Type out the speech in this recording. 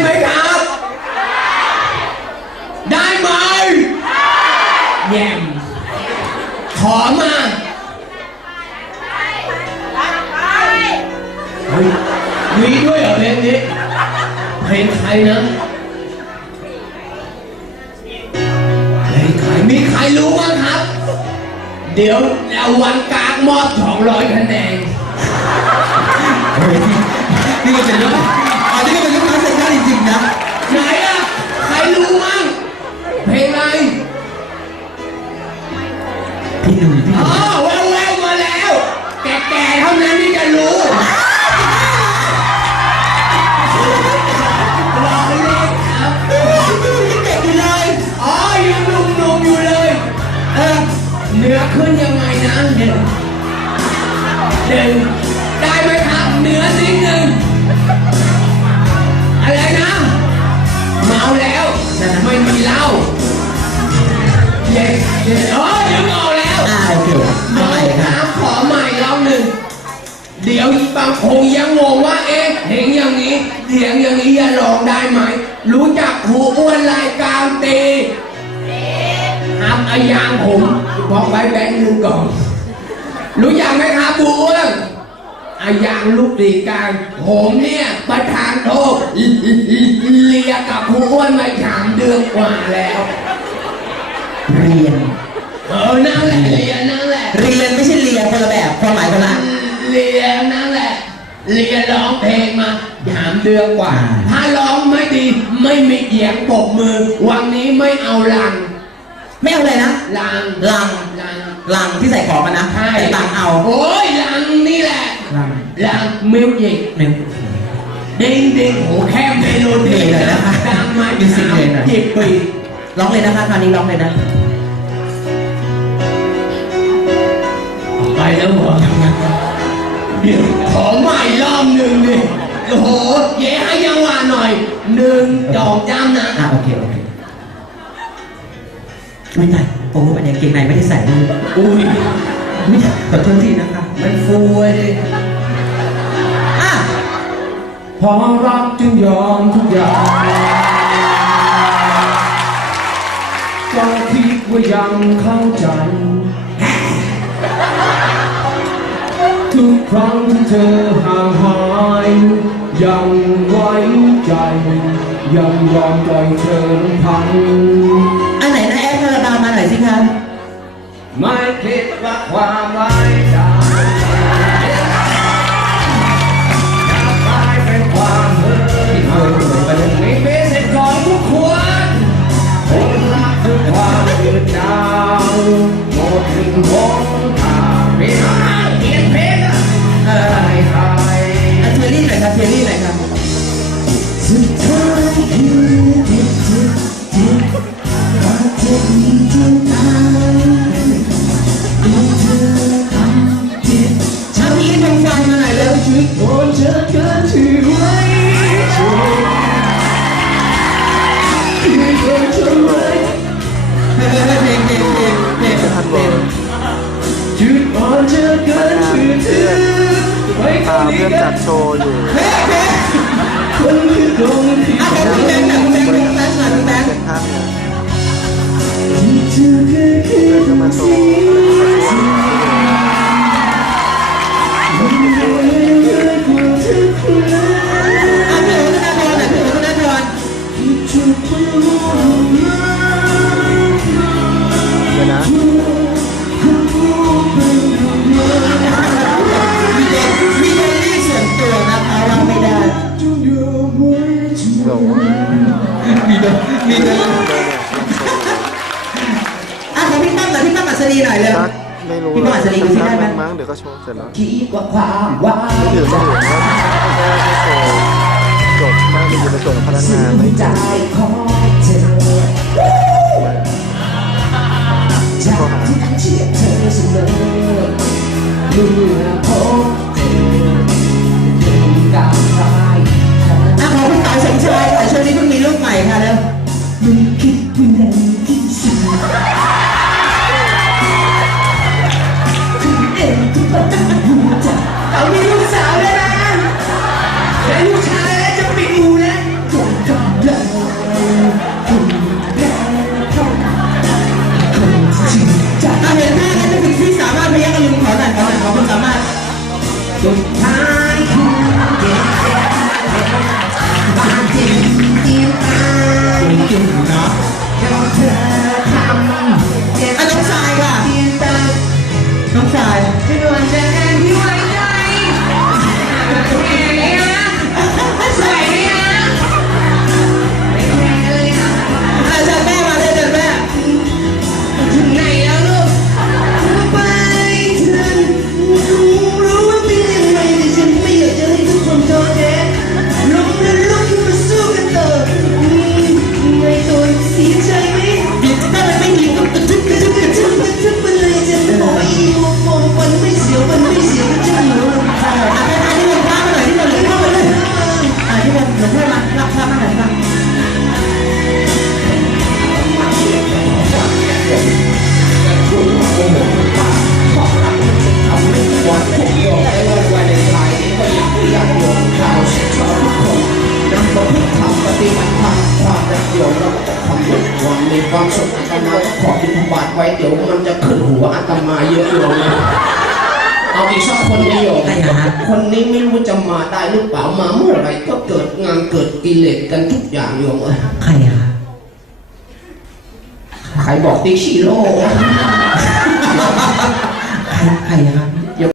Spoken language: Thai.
ไหมครับ ได้ไหมแยมขอมาเฮ้ยมีด้วยเหรอเพลงนี้เพลงใครนะเพลงใครมีใครรู้บ้างครับ เดี๋ยวเอาวันกลางมอบ200คะแนนนี่ก็เป็นลูกอัน พี่หนุ่ยพี่หอ๋นุ่อยแววแววมาแล้ว แก่ๆเท่านั้นที่จะรู้รอเล่นครับยังเด็กอยู่เลย อ๋อ ยังหนุ่มๆอยู่เลย เออเนื้อขึ้นยังไงนะหนึ่งหนึ่งได้ไหมครับเหนื้อสิหนึ่งอะไรนะ เมาแล้ว ไม่มีเหล้าเย็นเย็นอ๋อ บางคงยังงงว่าเอ๊ะเพลงอย่างนี้เสียงอย่างนี้จะร้องได้ไหม รู้จักครูอ้วนรายการตีครับอายางผมบอกไว้แบงค์หนึ่งก่อน รู้จักไหมครับครูอ้วนอายางลูกดีกลางผมเนี่ยประธานโทษเลียกับครูอ้วนมาสามเดือนกว่าแล้ว เรียน เออนั่นแหละเลียนั่นแหละ เรียนไม่ใช่เรียนคนละแบบความหมายคนละ เรียนนั่นแหละ เรียนร้องเพลงมาสามเดือนกว่าอ่าถ้าร้องไม่ดีไม่มีเสียงปรบมือ วันนี้ไม่เอาลัง ไม่เอาเลยนะลังลังลังลังที่ใส่ของมันนะใช่แต่ตังค์เอาโอ้ยลังนี่แหละลังลังมิวสิกหนึ่งดิ้งดิ้งโหแค่เมโลดี้เหนื่อยเลยนะคะดังมามิวสิกเลยนะสิบปีร้องเลยนะคะคราวนี้ร้องเลยนะไปแล้วเหรอ เดี๋ยวขอใหม่รอบหนึ่งดิโอ้โหเย้ให้ยังหวะหน่อยหนึ่งดอกจ้ำนะอะโอเคโอเคไม่ได้โอ้โหมันยังเกงในไม่ได้ใส่เลยอุ้ยอุ๊ยขอโทษทีนะคะมันฟูเลยอะพอรักจึงยอมทุกอย่างก็คิดว่ายังเข้าใจ ธอห่างหายยังไว้ใจ ยังยอมปล่อยเธอลำพัง อันไหนนะแอดคาราบาวมาหน่อยสิคะไม่คิดว่าความไว้ใจจะกลายเป็นความเพ้อที่เคยเหมือนกันไม่เป็นสิทธิ์ของทุกคนคนรักคือความยืดยาวหมดถึงหนทางไม่หาเขีย เทอรี่หน่อยครับเทอรี่หน่อยครับสุดท้ายคือเจ็บเจ็บเจ็บรักเจ็บจนตายตัวเธอทำจ็บชาวนี้ทำไฟมาหน่อยเร็วจุดโดนเธอเกินที่ไว้ช่วยไม่เธอไว้ เพื่อนจัดโชว์อยู่เพลงเดี๋ยวพี่แบงค์แบงค์แบงค์แบงค์แบงค์หน่อยแบงค์ท่านเนี่ยที่อเคยคิดเดินเข้ามาโชว์ ไม่รู้พี่บอลจะรีวิวที่ได้ไหมมั้งเดี๋ยวก็โชว์เสร็จแล้วคิดว่าความหว่าไม่ถือไม่ถือว่าแค่แค่โชว์จบไม่ได้อยู่ในส่วนของพนักงานไม่ใจจบของเธอจากที่เชียร์เธอเสมอเมื่อพบเธอเดินก้าวไปอะขอคุณต๋อยสมชายค่ะช่วงนี้เพิ่งมีลูกใหม่ค่ะเร็ว ความสุขอาตมาก็ขอบิณฑบาตไว้เดี๋ยวมันจะขึ้นหัวอาตมาเยอะเลยเอาอีกสักคนเดียวคนนี้ไม่รู้จะมาได้หรือเปล่ามาเมื่อไหร่ก็เกิดงานเกิดกิเลสกันทุกอย่างโยมเอ้ยใครอะใครบอกติชิโร่ใครใครนะ